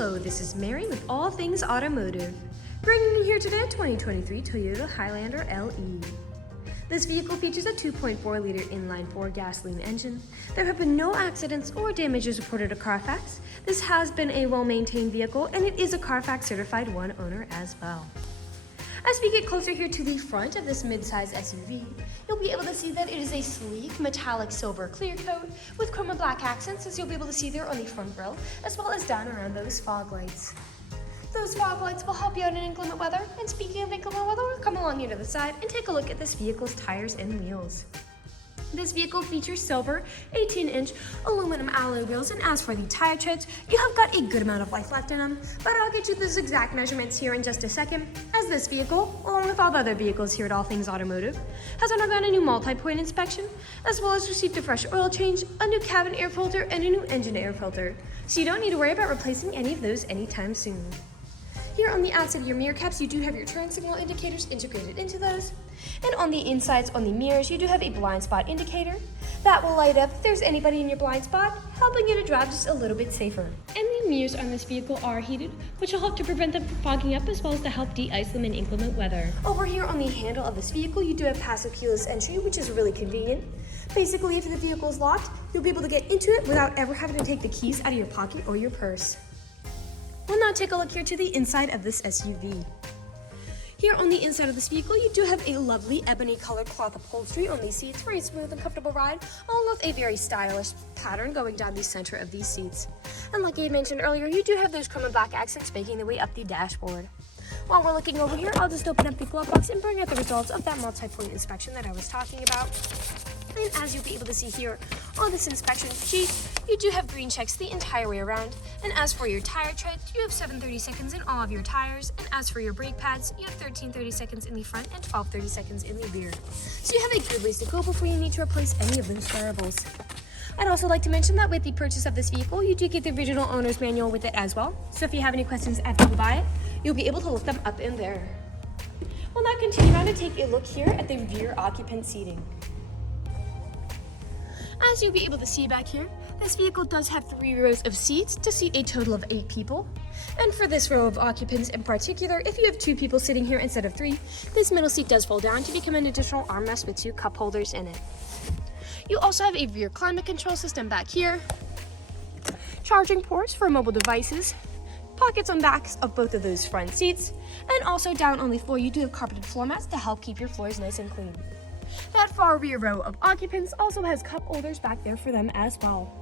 Hello, this is Mary with All Things Automotive, bringing you here today a 2023 Toyota Highlander LE. This vehicle features a 2.4-liter inline-4 gasoline engine. There have been no accidents or damages reported to CARFAX. This has been a well-maintained vehicle, and it is a CARFAX certified one owner as well. As we get closer here to the front of this mid-size SUV, you'll be able to see that it is a sleek metallic silver clear coat with chrome and black accents, as you'll be able to see there on the front grille, as well as down around those fog lights. Those fog lights will help you out in inclement weather, and speaking of inclement weather, we'll come along here to the side and take a look at this vehicle's tires and wheels. This vehicle features silver 18-inch aluminum alloy wheels, and as for the tire treads, you have got a good amount of life left in them, but I'll get you those exact measurements here in just a second, as this vehicle, along with all the other vehicles here at All Things Automotive, has undergone a new multi-point inspection, as well as received a fresh oil change, a new cabin air filter, and a new engine air filter, so you don't need to worry about replacing any of those anytime soon. Here on the outside of your mirror caps, you do have your turn signal indicators integrated into those. And on the insides on the mirrors, you do have a blind spot indicator that will light up if there's anybody in your blind spot, helping you to drive just a little bit safer. And the mirrors on this vehicle are heated, which will help to prevent them from fogging up, as well as to help de-ice them in inclement weather. Over here on the handle of this vehicle, you do have passive keyless entry, which is really convenient. Basically, if the vehicle is locked, you'll be able to get into it without ever having to take the keys out of your pocket or your purse. We'll now take a look here to the inside of this SUV. Here on the inside of this vehicle, you do have a lovely ebony colored cloth upholstery on these seats for a smooth and comfortable ride, along with a very stylish pattern going down the center of these seats. And like I mentioned earlier, you do have those chrome and black accents making their way up the dashboard. While we're looking over here, I'll just open up the glove box and bring out the results of that multi-point inspection that I was talking about. And as you'll be able to see here on this inspection sheet, you do have green checks the entire way around. And as for your tire tread, you have 7/30 seconds in all of your tires. And as for your brake pads, you have 13/30 seconds in the front and 12/30 seconds in the rear. So you have a good ways to go before you need to replace any of those variables. I'd also like to mention that with the purchase of this vehicle, you do get the original owner's manual with it as well. So if you have any questions after you buy it, you'll be able to look them up in there. We'll now continue on to take a look here at the rear occupant seating. As you'll be able to see back here, this vehicle does have 3 rows of seats to seat a total of 8 people. And for this row of occupants in particular, if you have 2 people sitting here instead of 3, this middle seat does fold down to become an additional armrest with 2 cup holders in it. You also have a rear climate control system back here, charging ports for mobile devices, pockets on backs of both of those front seats, and also down on the floor you do have carpeted floor mats to help keep your floors nice and clean. That far rear row of occupants also has cup holders back there for them as well.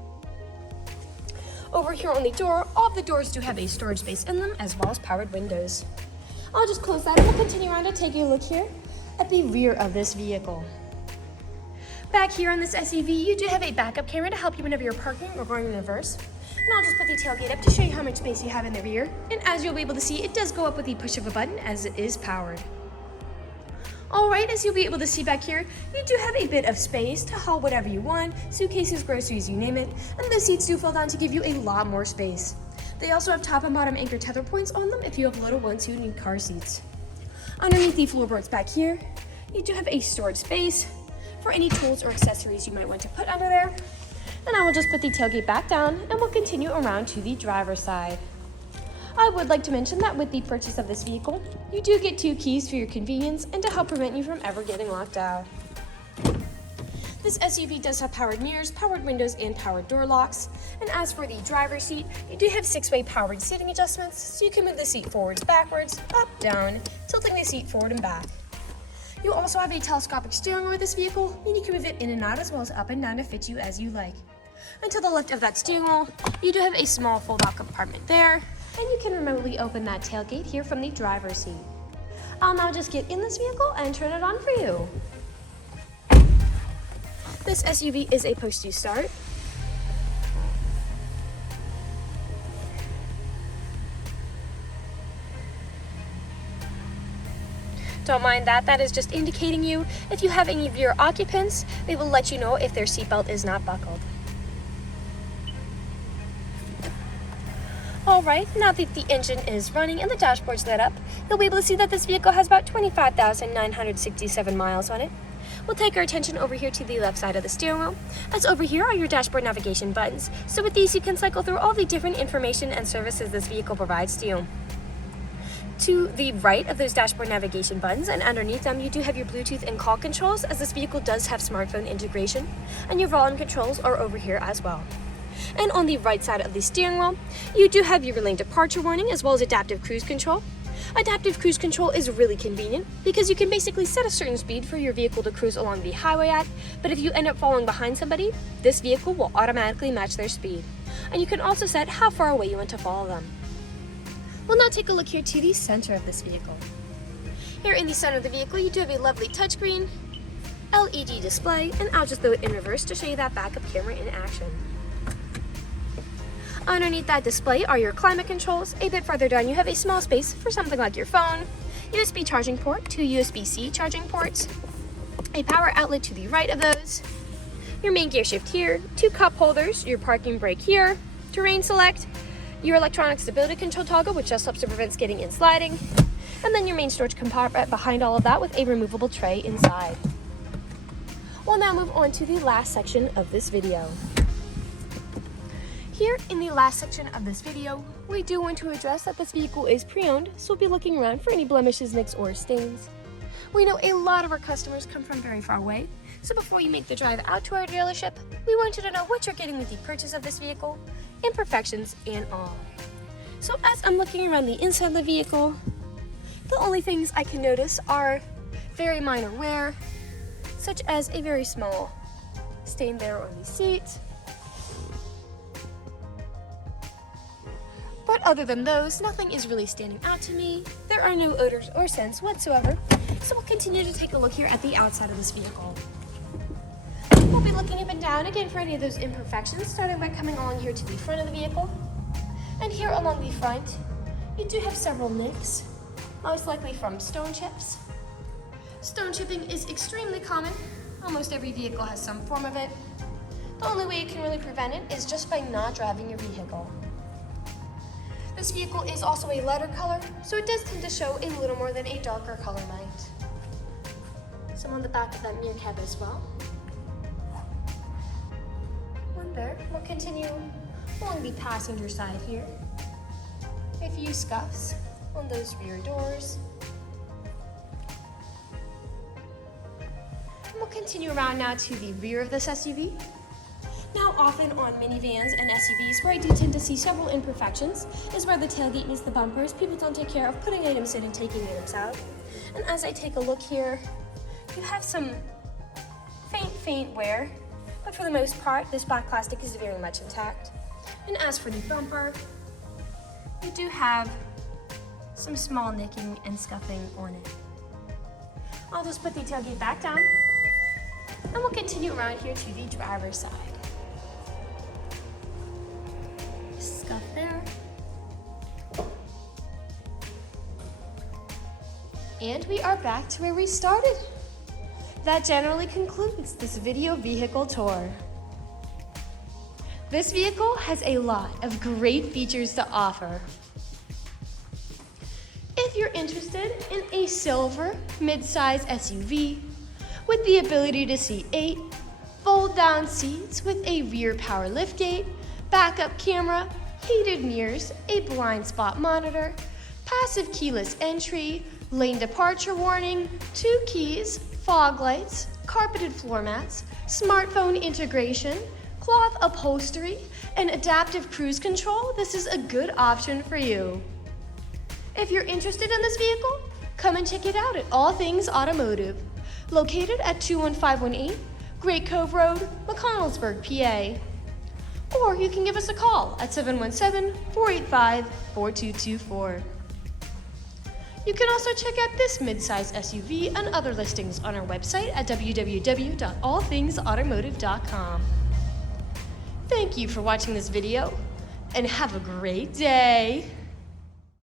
Over here on the door, all of the doors do have a storage space in them, as well as powered windows. I'll just close that and we'll continue on to take a look here at the rear of this vehicle. Back here on this SUV, you do have a backup camera to help you whenever you're parking or going in reverse. And I'll just put the tailgate up to show you how much space you have in the rear. And as you'll be able to see, it does go up with the push of a button as it is powered. Alright, as you'll be able to see back here, you do have a bit of space to haul whatever you want, suitcases, groceries, you name it, and the seats do fold down to give you a lot more space. They also have top and bottom anchor tether points on them if you have little ones who need car seats. Underneath the floorboards back here, you do have a storage space for any tools or accessories you might want to put under there. And I will just put the tailgate back down and we'll continue around to the driver's side. I would like to mention that with the purchase of this vehicle, you do get 2 keys for your convenience and to help prevent you from ever getting locked out. This SUV does have powered mirrors, powered windows, and powered door locks. And as for the driver's seat, you do have 6-way powered seating adjustments, so you can move the seat forwards, backwards, up, down, tilting the seat forward and back. You also have a telescopic steering wheel with this vehicle, and you can move it in and out as well as up and down to fit you as you like. And to the left of that steering wheel, you do have a small fold-out compartment there, and you can remotely open that tailgate here from the driver's seat. I'll now just get in this vehicle and turn it on for you. This SUV is a push-to-start. Don't mind that, that is just indicating you if you have any rear occupants, they will let you know if their seatbelt is not buckled. Alright, now that the engine is running and the dashboard's lit up, you'll be able to see that this vehicle has about 25,967 miles on it. We'll take our attention over here to the left side of the steering wheel, as over here are your dashboard navigation buttons. So with these, you can cycle through all the different information and services this vehicle provides to you. To the right of those dashboard navigation buttons and underneath them, you do have your Bluetooth and call controls, as this vehicle does have smartphone integration, and your volume controls are over here as well. And on the right side of the steering wheel, you do have your lane departure warning as well as adaptive cruise control. Adaptive cruise control is really convenient because you can basically set a certain speed for your vehicle to cruise along the highway at, but if you end up falling behind somebody, this vehicle will automatically match their speed. And you can also set how far away you want to follow them. We'll now take a look here to the center of this vehicle. Here in the center of the vehicle, you do have a lovely touchscreen, LED display, and I'll just throw it in reverse to show you that backup camera in action. Underneath that display are your climate controls. A bit further down, you have a small space for something like your phone, USB charging port, 2 USB-C charging ports, a power outlet to the right of those, your main gear shift here, 2 cup holders, your parking brake here, terrain select, your electronic stability control toggle, which just helps to prevent skidding and sliding, and then your main storage compartment behind all of that with a removable tray inside. We'll now move on to the last section of this video. Here in the last section of this video, we do want to address that this vehicle is pre-owned, so we'll be looking around for any blemishes, nicks, or stains. We know a lot of our customers come from very far away, so before you make the drive out to our dealership, we want you to know what you're getting with the purchase of this vehicle, imperfections and all. So as I'm looking around the inside of the vehicle, the only things I can notice are very minor wear, such as a very small stain there on the seat. But other than those, nothing is really standing out to me. There are no odors or scents whatsoever. So we'll continue to take a look here at the outside of this vehicle. We'll be looking up and down again for any of those imperfections, starting by coming along here to the front of the vehicle. And here along the front, you do have several nicks, most likely from stone chips. Stone chipping is extremely common. Almost every vehicle has some form of it. The only way you can really prevent it is just by not driving your vehicle. This vehicle is also a lighter color, so it does tend to show a little more than a darker color might. Some on the back of that mirror cap as well. One there. We'll continue along the passenger side here. A few scuffs on those rear doors. And we'll continue around now to the rear of this SUV. Now, often on minivans and SUVs, where I do tend to see several imperfections, is where the tailgate meets the bumpers. People don't take care of putting items in and taking items out. And as I take a look here, you have some faint wear, but for the most part, this black plastic is very much intact. And as for the bumper, you do have some small nicking and scuffing on it. I'll just put the tailgate back down, and we'll continue around here to the driver's side. Scuff there. And we are back to where we started. That generally concludes this video vehicle tour. This vehicle has a lot of great features to offer. If you're interested in a silver mid-size SUV with the ability to seat 8, fold-down seats with a rear power liftgate, backup camera, heated mirrors, a blind spot monitor, passive keyless entry, lane departure warning, 2 keys, fog lights, carpeted floor mats, smartphone integration, cloth upholstery, and adaptive cruise control, this is a good option for you. If you're interested in this vehicle, come and check it out at All Things Automotive, located at 21518 Great Cove Road, McConnellsburg, PA. Or you can give us a call at 717-485-4224. You can also check out this midsize SUV and other listings on our website at www.allthingsautomotive.com. Thank you for watching this video, and have a great day.